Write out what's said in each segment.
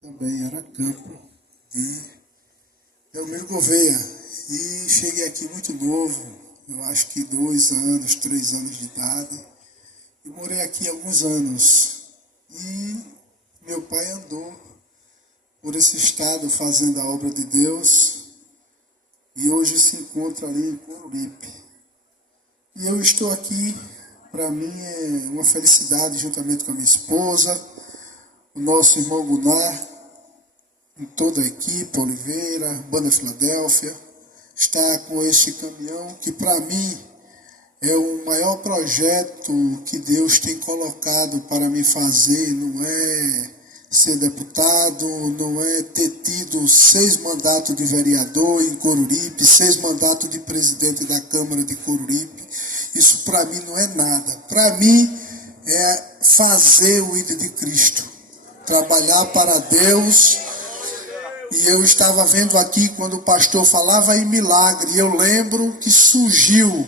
Também era campo de Delmiro Gouveia. E cheguei aqui muito novo, eu acho que 2 anos, 3 anos de idade. E morei aqui alguns anos. E meu pai andou por esse estado fazendo a obra de Deus. E hoje se encontra ali em Coruripe. E eu estou aqui, para mim é uma felicidade, juntamente com a minha esposa, o nosso irmão Gunnar, em toda a equipe, Oliveira, Banda Filadélfia, está com este caminhão que para mim é o maior projeto que Deus tem colocado para me fazer. Não é ser deputado, não é ter tido 6 mandatos de vereador em Coruripe, 6 mandatos de presidente da Câmara de Coruripe. Isso para mim não é nada. Para mim é fazer o ID de Cristo, trabalhar para Deus. E eu estava vendo aqui quando o pastor falava em milagre, e eu lembro que surgiu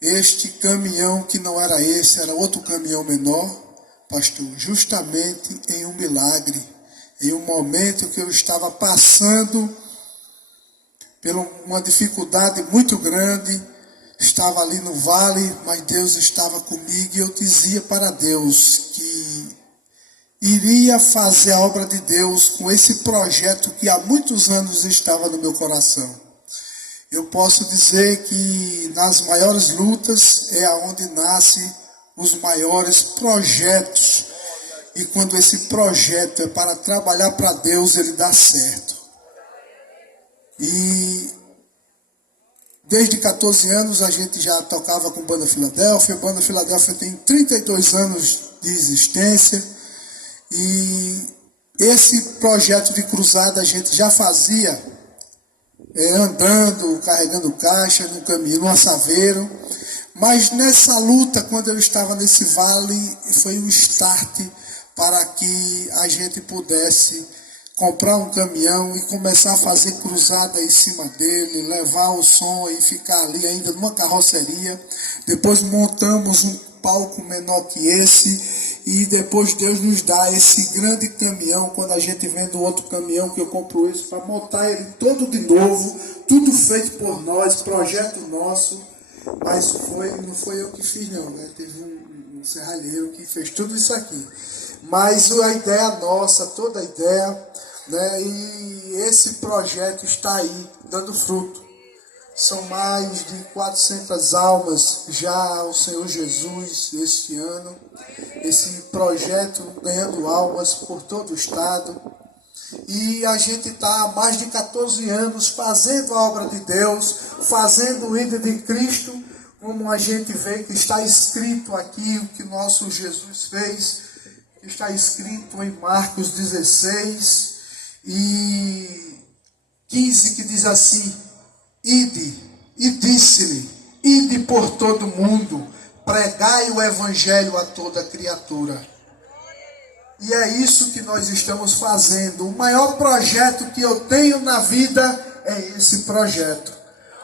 este caminhão, que não era esse, era outro caminhão menor, pastor, justamente em um milagre, em um momento que eu estava passando por uma dificuldade muito grande, estava ali no vale, mas Deus estava comigo, e eu dizia para Deus que iria fazer a obra de Deus com esse projeto que há muitos anos estava no meu coração. Eu posso dizer que nas maiores lutas é aonde nascem os maiores projetos. E quando esse projeto é para trabalhar para Deus, ele dá certo. E desde 14 anos a gente já tocava com Banda Filadélfia. A Banda Filadélfia tem 32 anos de existência. E esse projeto de cruzada a gente já fazia andando, carregando caixa no caminho, no assaveiro. Mas nessa luta, quando eu estava nesse vale, foi um start para que a gente pudesse comprar um caminhão e começar a fazer cruzada em cima dele, levar o som e ficar ali ainda numa carroceria. Depois montamos um palco menor que esse, e depois Deus nos dá esse grande caminhão. Quando a gente vende o outro caminhão, que eu compro esse para montar ele todo de novo, tudo feito por nós, projeto nosso. Mas não foi eu que fiz não, né? Teve um serralheiro que fez tudo isso aqui. Mas a ideia nossa, toda a ideia, né? E esse projeto está aí, dando fruto. São mais de 400 almas já ao Senhor Jesus este ano. Esse projeto ganhando almas por todo o estado. E a gente está há mais de 14 anos fazendo a obra de Deus, fazendo o ID de Cristo, como a gente vê que está escrito aqui, o que nosso Jesus fez, que está escrito em Marcos 16 e 15, que diz assim: Ide, e disse-lhe, ide por todo mundo, pregai o evangelho a toda criatura. E é isso que nós estamos fazendo. O maior projeto que eu tenho na vida é esse projeto.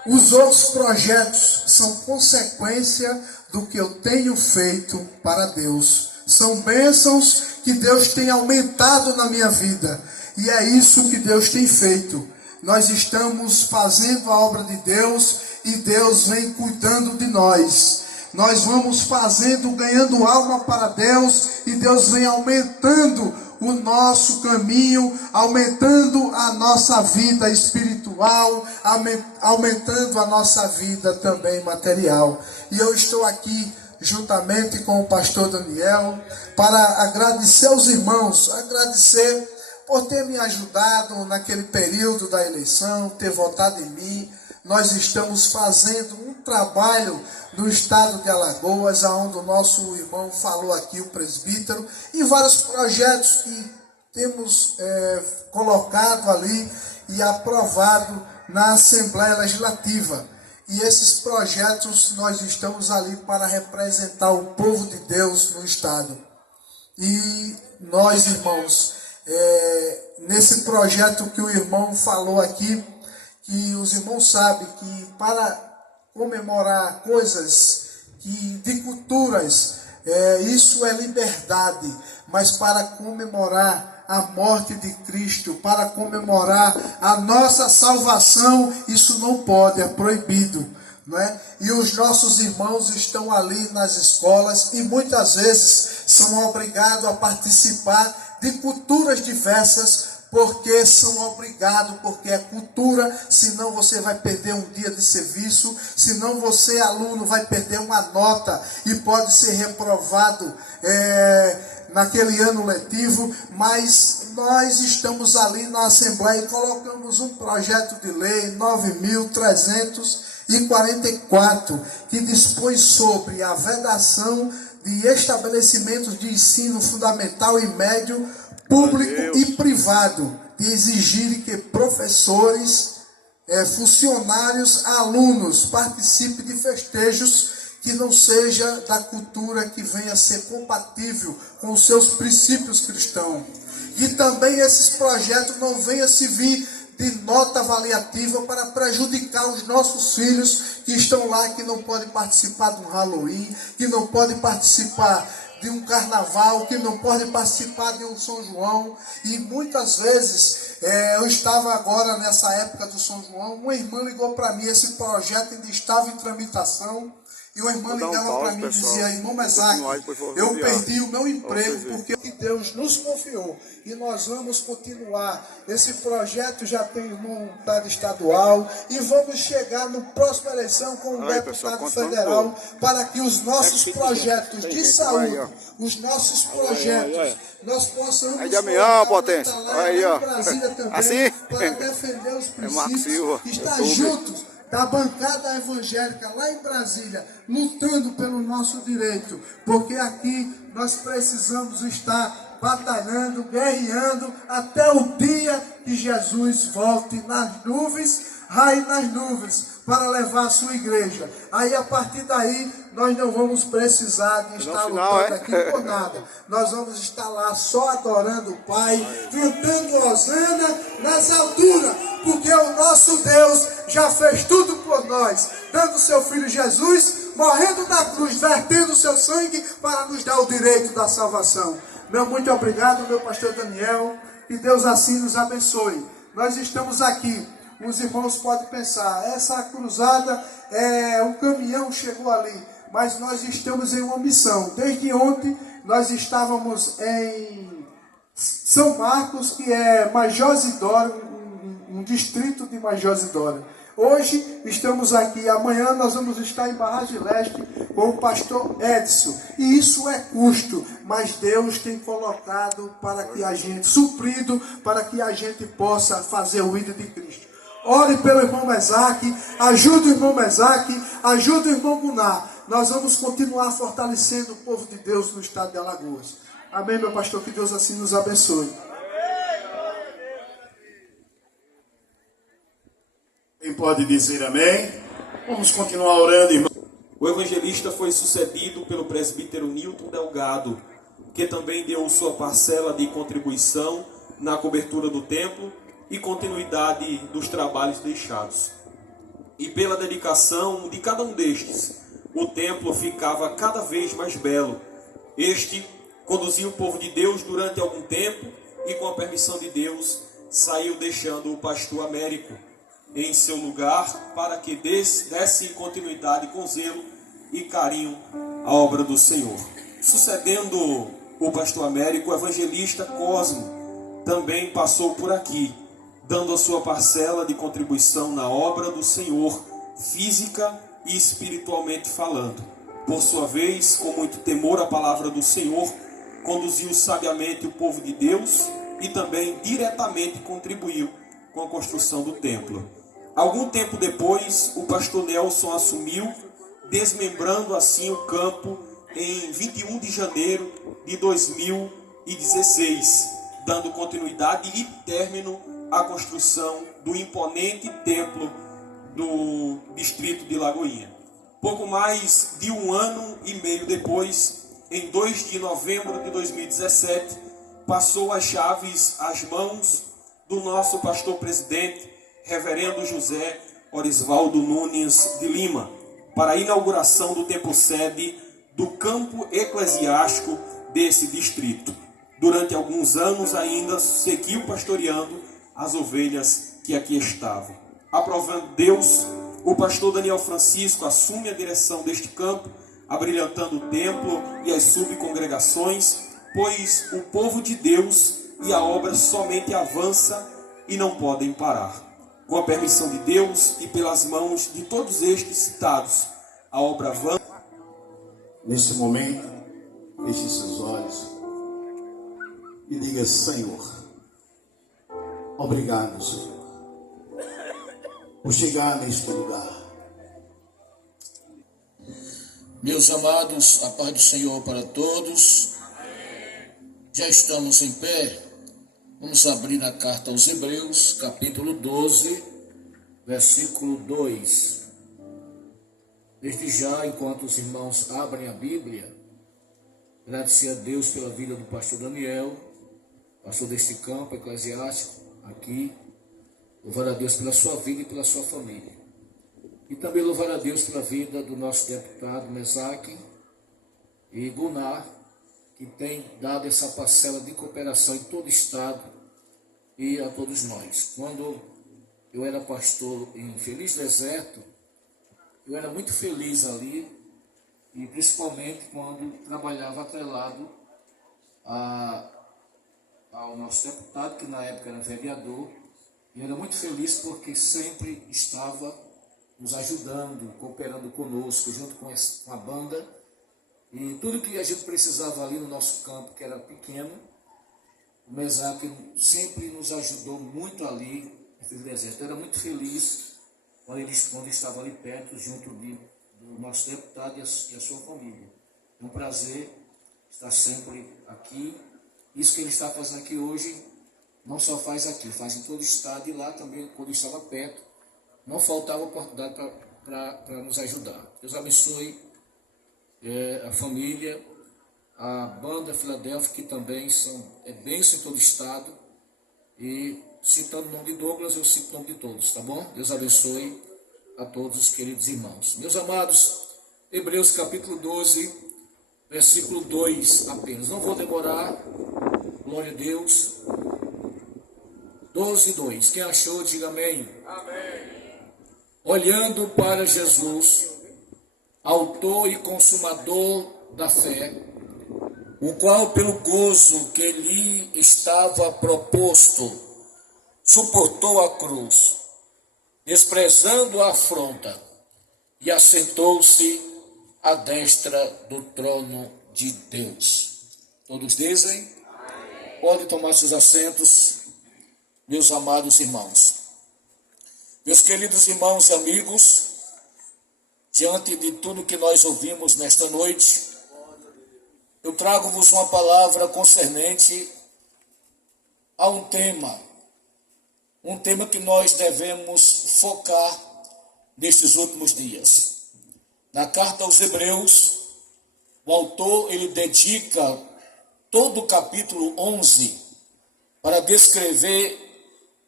Os outros projetos são consequência do que eu tenho feito para Deus. São bênçãos que Deus tem aumentado na minha vida. E é isso que Deus tem feito. Nós estamos fazendo a obra de Deus e Deus vem cuidando de nós. Nós vamos fazendo, ganhando alma para Deus, e Deus vem aumentando o nosso caminho, aumentando a nossa vida espiritual, aumentando a nossa vida também material. E eu estou aqui juntamente com o pastor Daniel para agradecer aos irmãos, agradecer por ter me ajudado naquele período da eleição, ter votado em mim. Nós estamos fazendo um trabalho no estado de Alagoas, onde o nosso irmão falou aqui, o presbítero, e vários projetos que temos colocado ali e aprovado na Assembleia Legislativa. E esses projetos nós estamos ali para representar o povo de Deus no estado. E nós, irmãos, nesse projeto que o irmão falou aqui, que os irmãos sabem que para comemorar coisas de culturas, isso é liberdade, mas para comemorar a morte de Cristo, para comemorar a nossa salvação, isso não pode, é proibido, não é? E os nossos irmãos estão ali nas escolas e muitas vezes são obrigados a participar de culturas diversas, porque são obrigados, porque é cultura, senão você vai perder um dia de serviço, senão você, aluno, vai perder uma nota e pode ser reprovado naquele ano letivo. Mas nós estamos ali na Assembleia e colocamos um projeto de lei 9.344, que dispõe sobre a vedação de estabelecimentos de ensino fundamental e médio, público e privado, de exigirem que professores, funcionários, alunos participem de festejos que não seja da cultura que venha a ser compatível com os seus princípios cristãos. E também esses projetos não venham a servir de nota avaliativa para prejudicar os nossos filhos que estão lá, que não podem participar de um Halloween, que não podem participar de um carnaval, que não podem participar de um São João. E muitas vezes, eu estava agora nessa época do São João, uma irmã ligou para mim, esse projeto ainda estava em tramitação, e uma irmã ligava para mim e dizia: irmão Mesaque, eu perdi o meu emprego porque Deus nos confiou e nós vamos continuar. Esse projeto já tem vontade estadual e vamos chegar no próximo eleição com um deputado federal para que os nossos projetos de saúde, os nossos projetos, nós possamos aí, ó. Brasília também, assim? Para defender os princípios, estar juntos da bancada evangélica lá em Brasília, lutando pelo nosso direito, porque aqui nós precisamos estar batalhando, guerreando, até o dia que Jesus volte nas nuvens, raie nas nuvens, para levar a sua igreja. Aí, a partir daí, nós não vamos precisar de estar lutando aqui por nada. Nós vamos estar lá só adorando o Pai, cantando hosana nas alturas, porque o nosso Deus já fez tudo por nós, dando seu Filho Jesus, morrendo na cruz, vertendo o seu sangue para nos dar o direito da salvação. Meu muito obrigado, meu pastor Daniel, e Deus assim nos abençoe. Nós estamos aqui. Os irmãos podem pensar, essa cruzada, um caminhão chegou ali, mas nós estamos em uma missão. Desde ontem nós estávamos em São Marcos, que é Major Zidório, um distrito de Major Zidório. Hoje estamos aqui, amanhã nós vamos estar em Barragem Leste com o pastor Edson. E isso é custo, mas Deus tem colocado para que a gente, suprido, para que a gente possa fazer o ídolo de Cristo. Ore pelo irmão Mesaque, ajude o irmão Mesaque, ajude o irmão Gunar. Nós vamos continuar fortalecendo o povo de Deus no estado de Alagoas. Amém, meu pastor, que Deus assim nos abençoe. Quem pode dizer amém? Vamos continuar orando, irmão. O evangelista foi sucedido pelo presbítero Nilton Delgado, que também deu sua parcela de contribuição na cobertura do templo e continuidade dos trabalhos deixados. E pela dedicação de cada um destes, o templo ficava cada vez mais belo. Este conduziu o povo de Deus durante algum tempo e, com a permissão de Deus, saiu deixando o pastor Américo em seu lugar para que desse continuidade com zelo e carinho à obra do Senhor. Sucedendo o pastor Américo, o evangelista Cosmo também passou por aqui, dando a sua parcela de contribuição na obra do Senhor, física e espiritualmente falando. Por sua vez, com muito temor à palavra do Senhor, conduziu sabiamente o povo de Deus e também diretamente contribuiu com a construção do templo. Algum tempo depois, o pastor Nelson assumiu, desmembrando assim o campo em 21 de janeiro de 2016, dando continuidade e término à construção do imponente templo do distrito de Lagoinha. Pouco mais de um ano e meio depois, em 2 de novembro de 2017, passou as chaves às mãos do nosso pastor presidente, reverendo José Orisvaldo Nunes de Lima, para a inauguração do templo sede do campo eclesiástico desse distrito. durante alguns anos ainda seguiu pastoreando as ovelhas que aqui estavam. Aprovando Deus, o pastor Daniel Francisco assume a direção deste campo, abrilhantando o templo e as subcongregações, pois o povo de Deus e a obra somente avança e não podem parar. Com a permissão de Deus e pelas mãos de todos estes citados, a obra avança. Neste momento, feche seus olhos e diga: Senhor, obrigado, Senhor, por chegar neste lugar. Meus amados, a paz do Senhor para todos. Já estamos em pé. Vamos abrir na carta aos Hebreus, capítulo 12, versículo 2. Desde já, enquanto os irmãos abrem a Bíblia, agradecer a Deus pela vida do pastor Daniel, pastor deste campo eclesiástico aqui. Louvar a Deus pela sua vida e pela sua família. E também louvar a Deus pela vida do nosso deputado Mesaque e Gunnar, que tem dado essa parcela de cooperação em todo o estado e a todos nós. Quando eu era pastor em Feliz Deserto, eu era muito feliz ali, e principalmente quando trabalhava atrelado ao nosso deputado, que na época era vereador, e era muito feliz porque sempre estava nos ajudando, cooperando conosco, junto com a banda, e tudo que a gente precisava ali no nosso campo, que era pequeno, o Mesaque sempre nos ajudou muito ali no deserto. Eu era muito feliz quando estava ali perto, junto do nosso deputado e a sua família. É um prazer estar sempre aqui. Isso que ele está fazendo aqui hoje, não só faz aqui, faz em todo o estado, e lá também, quando estava perto, não faltava oportunidade para nos ajudar. Deus abençoe a família, a banda Filadélfia, que também é bênção em todo o estado. E citando o nome de Douglas, eu cito o nome de todos, tá bom? Deus abençoe a todos os queridos irmãos. Meus amados, Hebreus capítulo 12, versículo 2 apenas. Não vou demorar, glória a Deus. 12, 2. Quem achou, diga amém. Amém. Olhando para Jesus, autor e consumador da fé, o qual, pelo gozo que lhe estava proposto, suportou a cruz, desprezando a afronta, e assentou-se à destra do trono de Deus. Todos dizem? Amém. Podem tomar seus assentos, meus amados irmãos. Meus queridos irmãos e amigos, diante de tudo que nós ouvimos nesta noite, eu trago-vos uma palavra concernente a um tema que nós devemos focar nestes últimos dias. Na carta aos Hebreus, o autor ele dedica todo o capítulo 11 para descrever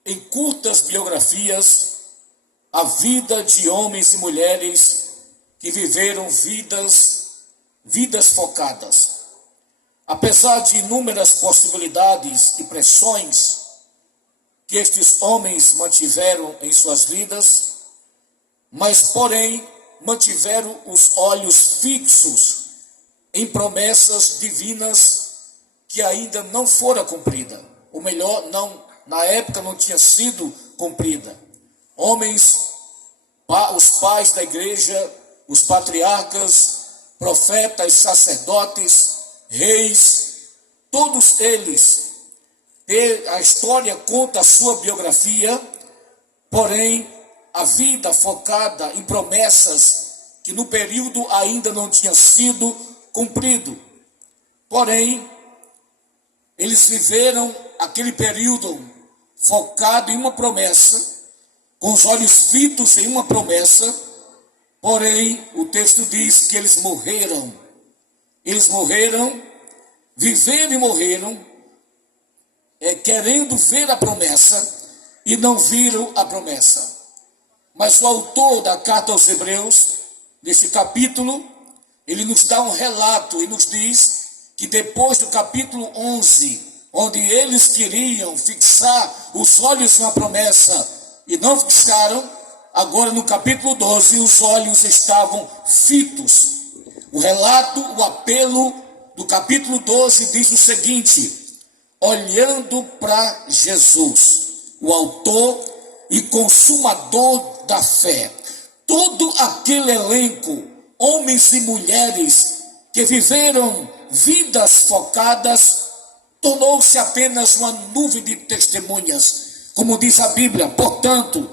em curtas biografias a vida de homens e mulheres que viveram vidas focadas. Apesar de inúmeras possibilidades e pressões que estes homens mantiveram em suas vidas, mas porém mantiveram os olhos fixos em promessas divinas que ainda não fora cumprida, ou melhor, na época não tinha sido cumprida. Homens, os pais da igreja, os patriarcas, profetas, sacerdotes, reis, todos eles, a história conta a sua biografia, porém a vida focada em promessas que no período ainda não tinha sido cumprido. Porém, eles viveram aquele período focado em uma promessa, com os olhos fitos em uma promessa, porém o texto diz que eles morreram. Eles morreram, viveram e morreram, querendo ver a promessa e não viram a promessa. Mas o autor da carta aos Hebreus, nesse capítulo, ele nos dá um relato e nos diz que depois do capítulo 11, onde eles queriam fixar os olhos na promessa e não fixaram, agora no capítulo 12 os olhos estavam fitos. O relato, o apelo do capítulo 12 diz o seguinte: olhando para Jesus, o autor e consumador da fé. Todo aquele elenco, homens e mulheres que viveram vidas focadas, tornou-se apenas uma nuvem de testemunhas, como diz a Bíblia. Portanto,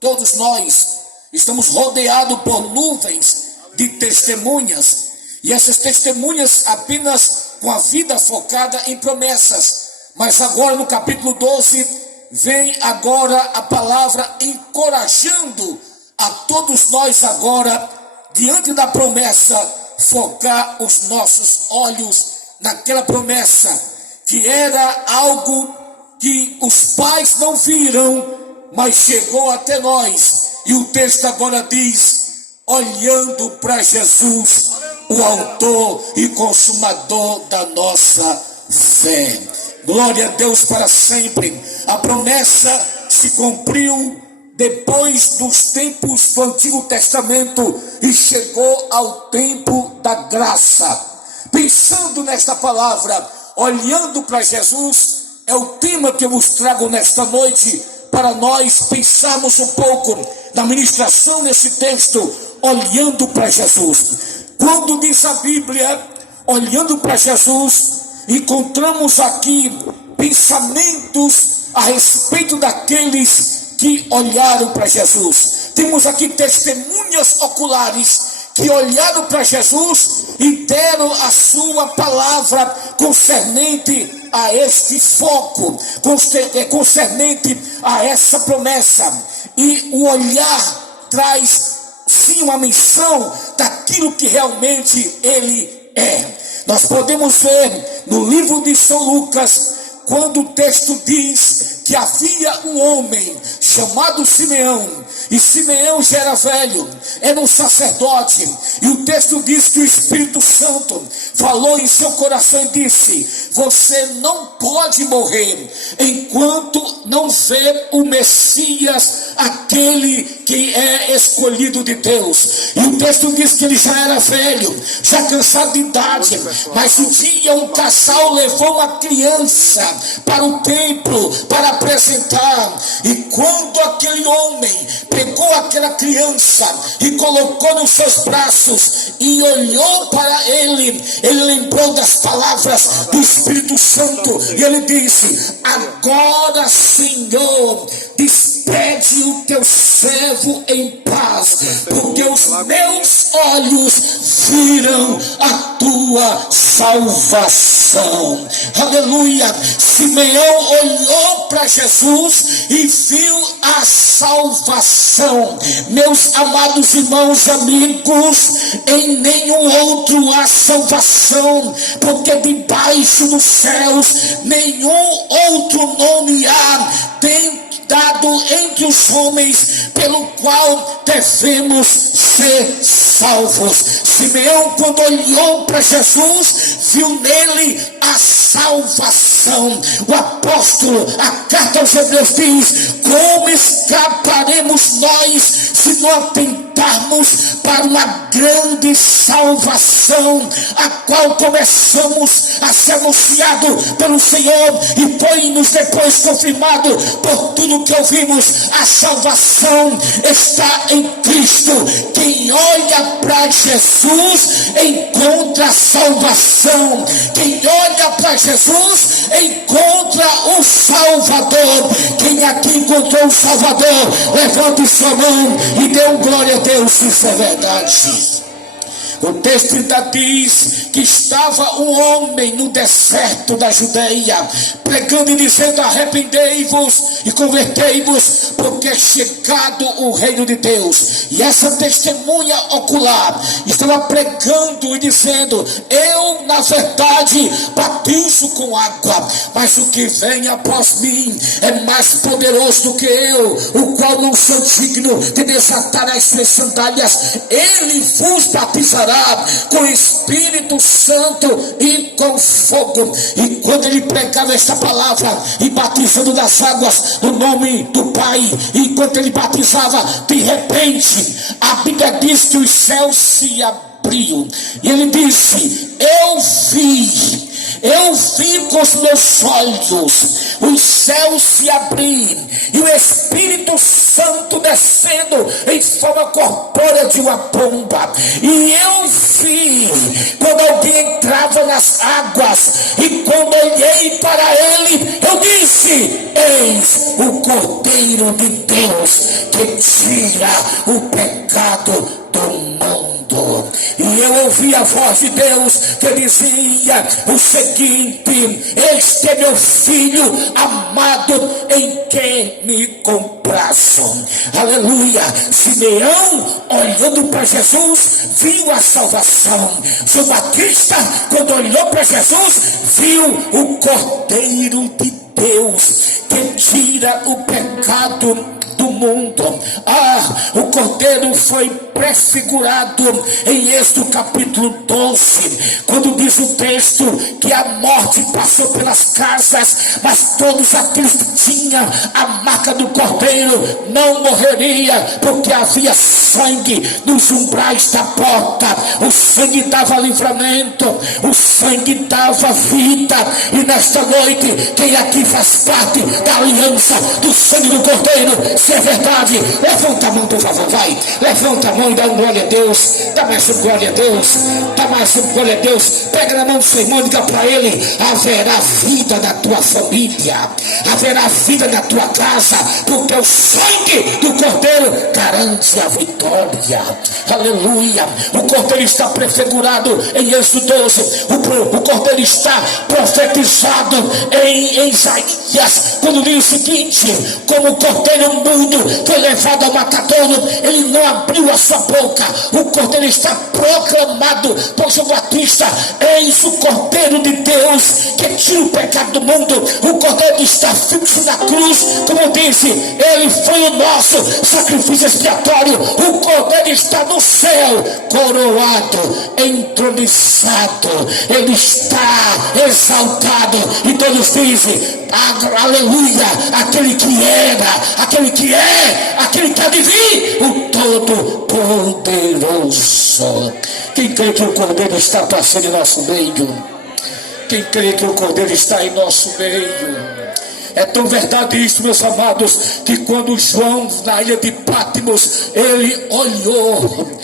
todos nós estamos rodeados por nuvens de testemunhas, e essas testemunhas apenas com a vida focada em promessas. Mas agora no capítulo 12, vem agora a palavra encorajando a todos nós agora, diante da promessa, focar os nossos olhos naquela promessa, que era algo que os pais não viram, mas chegou até nós. E o texto agora diz: olhando para Jesus, o autor e consumador da nossa fé. Glória a Deus para sempre. A promessa se cumpriu depois dos tempos do Antigo Testamento e chegou ao tempo da graça. Pensando nesta palavra, olhando para Jesus, é o tema que eu vos trago nesta noite, para nós pensarmos um pouco na ministração nesse texto, olhando para Jesus. Quando diz a Bíblia, olhando para Jesus, encontramos aqui pensamentos a respeito daqueles que olharam para Jesus. Temos aqui testemunhas oculares que olharam para Jesus e deram a sua palavra concernente a este foco, concernente a essa promessa. E o olhar traz sim uma menção daquilo que realmente ele é. Nós podemos ver no livro de São Lucas, quando o texto diz que havia um homem chamado Simeão, e Simeão já era velho, era um sacerdote, e o texto diz que o Espírito Santo falou em seu coração e disse: você não pode morrer enquanto não ver o Messias, aquele que é escolhido de Deus. E o texto diz que ele já era velho, já cansado de idade, mas um dia um casal levou uma criança para o templo para apresentar, e quando aquele homem pegou aquela criança e colocou nos seus braços e olhou para ele lembrou das palavras do Espírito Santo, e ele disse: agora, Senhor, despede o teu servo em paz, porque os meus olhos viram a tua salvação. Aleluia. Simeão olhou para Jesus e viu a salvação. Meus amados irmãos, amigos, em nenhum outro há salvação, porque debaixo dos céus nenhum outro nome há dado entre os homens pelo qual devemos ser salvos. Simeão, quando olhou para Jesus, viu nele a salvação. O apóstolo, a carta aos Hebreus diz: como escaparemos nós se não atentarmos para uma grande salvação, a qual começamos a ser anunciado pelo Senhor e foi-nos depois confirmado por tudo que ouvimos. A salvação está em Cristo. Quem olha para Jesus encontra a salvação. Quem olha para Jesus encontra o Salvador. Quem aqui encontrou o Salvador, levante sua mão e dê glória a Deus, se isso é verdade. O texto ainda diz que estava um homem no deserto da Judeia, pregando e dizendo: arrependei-vos e convertei-vos, porque é chegado o reino de Deus. E essa testemunha ocular estava pregando e dizendo: eu na verdade batizo com água, mas o que vem após mim é mais poderoso do que eu, o qual não sou digno de desatar as suas sandálias. Ele vos batizará com o Espírito Santo e com fogo. E quando ele pregava esta palavra e batizando nas águas no nome do Pai, enquanto ele batizava, de repente a Bíblia diz que os céus se abriu e ele disse: eu vi com os meus olhos os céus se abrir e o Espírito Santo descendo em forma corpórea de uma pomba. E eu vi quando alguém entrava nas águas, e quando olhei para ele, eu disse: eis o Cordeiro de Deus que tira o pecado do mundo. E eu ouvi a voz de Deus que dizia o seguinte: este é meu filho amado em quem me comprazo. Aleluia. Simeão, olhando para Jesus, viu a salvação. João Batista, quando olhou para Jesus, viu o Cordeiro de Deus que tira o pecado do mundo. O Cordeiro foi prefigurado em Êxodo capítulo 12, quando diz o texto que a morte passou pelas casas, mas todos aqueles que tinham a marca do Cordeiro não morreria, porque havia sangue nos umbrais da porta. O sangue dava livramento, o sangue dava vida. E nesta noite, quem aqui faz parte da aliança do sangue do Cordeiro, se é verdade, levanta a mão, por favor, vai, levanta a mão e dá um glória a Deus, dá mais um glória a Deus, dá mais um glória a Deus. Pega na mão do seu irmão e diga para ele: haverá vida na tua família, haverá vida na tua casa, porque o sangue do Cordeiro garante a vitória. Aleluia. O Cordeiro está prefigurado em Êxodo 12, o Cordeiro está profetizado em Isaías, quando diz o seguinte: como o Cordeiro mudo foi levado ao matadouro, ele não abriu a sua boca. O Cordeiro está proclamado por João Batista: eis o Cordeiro de Deus que tira o pecado do mundo. O Cordeiro está fixo na cruz, como disse, ele foi o nosso sacrifício expiatório. O Cordeiro está no céu, coroado, entronizado, ele está exaltado. E todos dizem: aleluia, aquele que era, aquele que é, aquele que há de vir, o Todo-Poderoso. Quem crê que o Cordeiro está passando em nosso meio? Quem crê que o Cordeiro está em nosso meio? É tão verdade isso, meus amados, que quando João, na ilha de Patmos, ele olhou,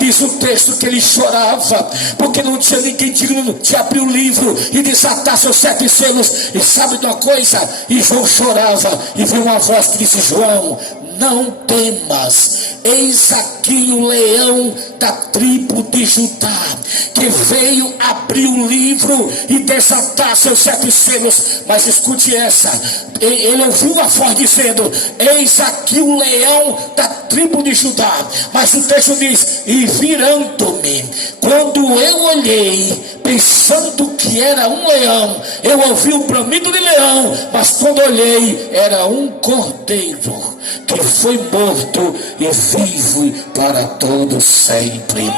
diz o texto que ele chorava, porque não tinha ninguém digno de abrir o livro e desatar seus 7 selos. E sabe de uma coisa? E João chorava, e veio uma voz que disse: João, não temas, eis aqui o leão da tribo de Judá, que veio abrir o livro e desatar seus 7 selos. Mas escute essa: ele ouviu a voz dizendo: eis aqui o leão da tribo de Judá. Mas o texto diz: e virando-me, quando eu olhei, pensando que era um leão, eu ouvi um bramido de leão, mas quando olhei, era um cordeiro que foi morto e vive para todo sempre.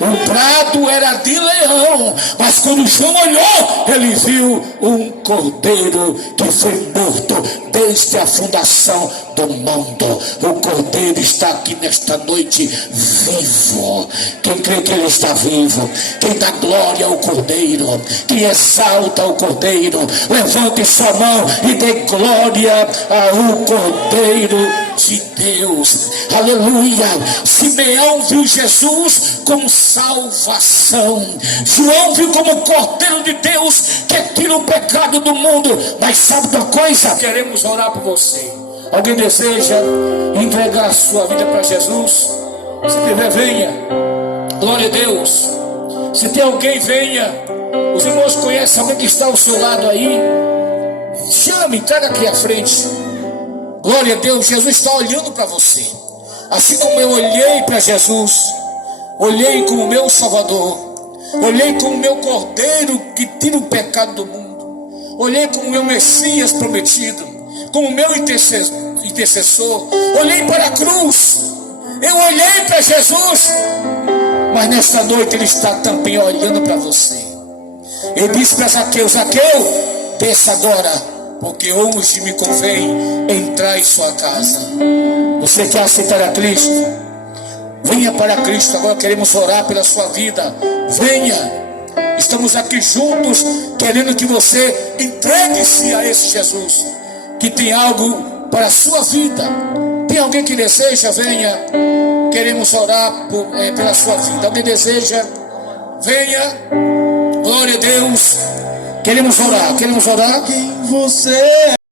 O brado era de leão, mas quando João olhou, ele viu um cordeiro que foi morto desde a fundação do mundo. O Cordeiro está aqui nesta noite vivo. Quem crê que ele está vivo, quem dá glória ao Cordeiro, quem exalta o Cordeiro, levante sua mão e dê glória ao Cordeiro de Deus. Aleluia. Simeão viu Jesus como salvação. João viu como Cordeiro de Deus que tira o pecado do mundo. Mas sabe de uma coisa? Queremos orar por você. Alguém deseja entregar a sua vida para Jesus? Se tiver, venha. Glória a Deus. Se tem alguém, venha. Os irmãos conhecem alguém que está ao seu lado aí? Chame, traga aqui à frente. Glória a Deus. Jesus está olhando para você. Assim como eu olhei para Jesus, olhei como meu Salvador, olhei como meu Cordeiro que tira o pecado do mundo, olhei como meu Messias prometido, como meu intercessor, olhei para a cruz Eu olhei para Jesus, mas nesta noite Ele está também olhando para você. Ele disse para Zaqueu: Zaqueu, desça agora, porque hoje me convém entrar em sua casa. Você quer aceitar a Cristo? Venha para Cristo. Agora queremos orar pela sua vida. Venha. Estamos aqui juntos, querendo que você entregue-se a esse Jesus, que tem algo para a sua vida. Tem alguém que deseja? Venha. Queremos orar pela sua vida. Alguém deseja? Venha. Glória a Deus. Queremos orar. Quem você é?